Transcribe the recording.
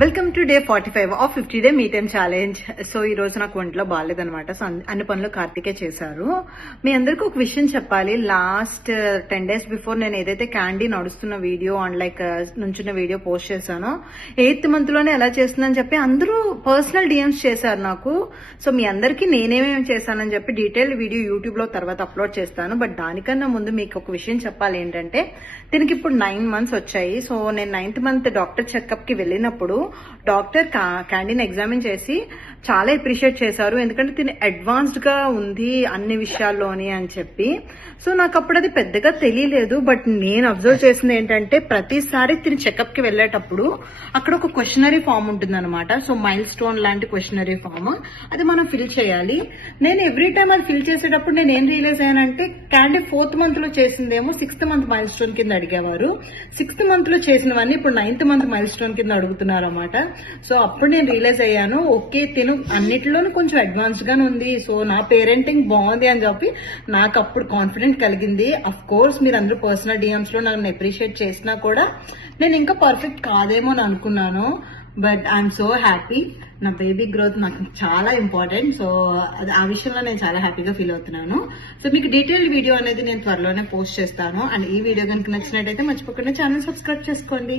Welcome to day 45 of 50 day me time challenge. So ఈ రోజు నాకు ఒంట్లో బాగాలేదనమాట. సో అన్ని పనులు కార్తికే చేశారు. మీ అందరికి ఒక విషయం చెప్పాలి. లాస్ట్ 10 days బిఫోర్ నేను ఏదైతే క్యాండీ నడుస్తున్న వీడియో అండ్ లైక్ నుంచున్న వీడియో పోస్ట్ చేశానో 8th month లోనే ఎలా చేస్తుందని చెప్పి అందరూ పర్సనల్ డిఎమ్స్ చేశారు నాకు. సో మీ అందరికి నేనేమేమి చేశానని చెప్పి డీటెయిల్డ్ వీడియో యూట్యూబ్ లో తర్వాత అప్లోడ్ చేస్తాను. బట్ దానికన్నా ముందు మీకు ఒక విషయం చెప్పాలి ఏంటంటే దీనికి ఇప్పుడు 9 months వచ్చాయి. సో నేను 9th month డాక్టర్ చెకప్ కి వెళ్ళినప్పుడు డాక్టర్ క్యాండీని ఎగ్జామిన్ చేసి చాలా అప్రిషియేట్ చేశారు. ఎందుకంటే తిని అడ్వాన్స్డ్ గా ఉంది అన్ని విషయాల్లోని అని చెప్పి. సో నాకు అప్పుడు అది పెద్దగా తెలియలేదు. బట్ నేను అబ్జర్వ్ చేసింది ఏంటంటే ప్రతిసారి తిని చెకప్ కి వెళ్ళేటప్పుడు అక్కడ ఒక క్వశ్చనరీ ఫామ్ ఉంటుంది అనమాట. సో మైల్ స్టోన్ లాంటి క్వశ్చనరీ ఫామ్, అది మనం ఫిల్ చేయాలి. నేను ఎవ్రీ టైం అది ఫిల్ చేసేటప్పుడు నేను ఏం రియలైజ్ అయ్యానంటే క్యాండీ 4th month లో చేసిందేమో 6th month మైల్ స్టోన్ కింద అడిగేవారు. 6th month లో చేసినవన్నీ ఇప్పుడు 9th month మైల్ స్టోన్ కింద అడుగుతున్నారు అనమాట. సో అప్పుడు నేను రియలైజ్ అయ్యాను, ఓకే తిను అన్నిటిలోనూ కొంచెం అడ్వాన్స్డ్ గానే ఉంది. సో నా పేరెంటింగ్ బాగుంది అని చెప్పి నాకు అప్పుడు కాన్ఫిడెంట్ కలిగింది. అఫ్ కోర్స్ మీరు అందరూ పర్సనల్ డిఎమ్స్ లో నన్ను అప్రిషియేట్ చేసినా కూడా నేను ఇంకా పర్ఫెక్ట్ కాదేమో అని అనుకున్నాను. But I'm so happy. నా బేబీ గ్రోత్ నాకు చాలా ఇంపార్టెంట్. సో ఆ విషయంలో నేను చాలా హ్యాపీగా ఫీల్ అవుతున్నాను. సో మీకు డీటెయిల్డ్ వీడియో అనేది నేను త్వరలోనే పోస్ట్ చేస్తాను. అండ్ ఈ వీడియో కనుక నచ్చినట్టయితే మర్చిపోకుండా ఛానల్ సబ్స్క్రైబ్ చేసుకోండి.